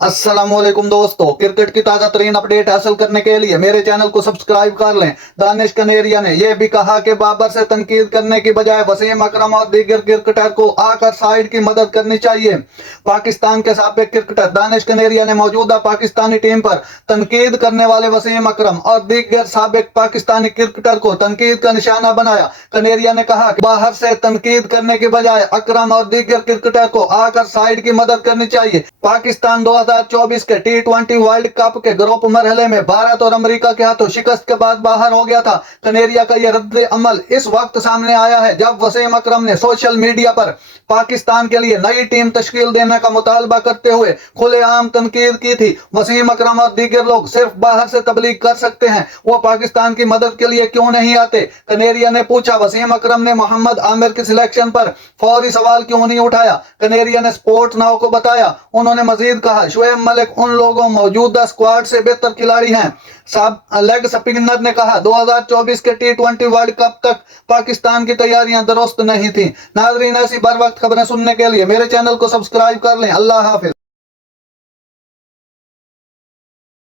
अस्सलामुअलैकुम दोस्तों, क्रिकेट की ताजा तरीन अपडेट हासिल करने के लिए मेरे चैनल को सब्सक्राइब कर लें। दानिश कनेरिया ने यह भी कहा कि बाबर से तनकीद करने की बजाय वसीम अकरम और दीगर क्रिकेटर को आकर साइड की मदद करनी चाहिए। पाकिस्तान के साबिक क्रिकेटर दानिश कनेरिया ने मौजूदा पाकिस्तानी टीम पर तनकीद करने वाले वसीम अकरम और दीगर साबिक पाकिस्तानी क्रिकेटर को तनकीद का निशाना बनाया। कनेरिया ने कहा कि बाहर से तनकीद करने की बजाय अकरम और दीगर क्रिकेटर को आकर साइड की मदद करनी चाहिए। पाकिस्तान 2024 के T20 वर्ल्ड कप के ग्रुप मरहले में भारत और अमेरिका के हाथों शिकस्त के बाद बाहर हो गया था। कनेरिया का यह रद्द अमल इस वक्त सामने आया है जब वसीम अकरम ने सोशल मीडिया पर पाकिस्तान के लिए नई टीम तश्कील देने का मुतालबा करते हुए खुलेआम तनकीद की थी। वसीम अकरम और दीगर लोग सिर्फ बाहर से तबलीग कर सकते हैं, वो पाकिस्तान की मदद के लिए क्यों नहीं आते? कनेरिया ने पूछा। वसीम अकरम ने मोहम्मद आमिर की सिलेक्शन पर फौरी सवाल क्यों नहीं उठाया? कनेरिया ने स्पोर्ट्स नाउ को बताया। उन्होंने मजीद कहा, शोएब मलिक उन लोगों मौजूदा स्क्वाड से बेहतर खिलाड़ी हैं। लेग स्पिनर ने कहा, 2024 के T20 वर्ल्ड कप तक पाकिस्तान की तैयारियां दुरुस्त नहीं थी। नाजरीन, ऐसी बर वक्त खबरें सुनने के लिए मेरे चैनल को सब्सक्राइब कर लें। अल्लाह हाफिज।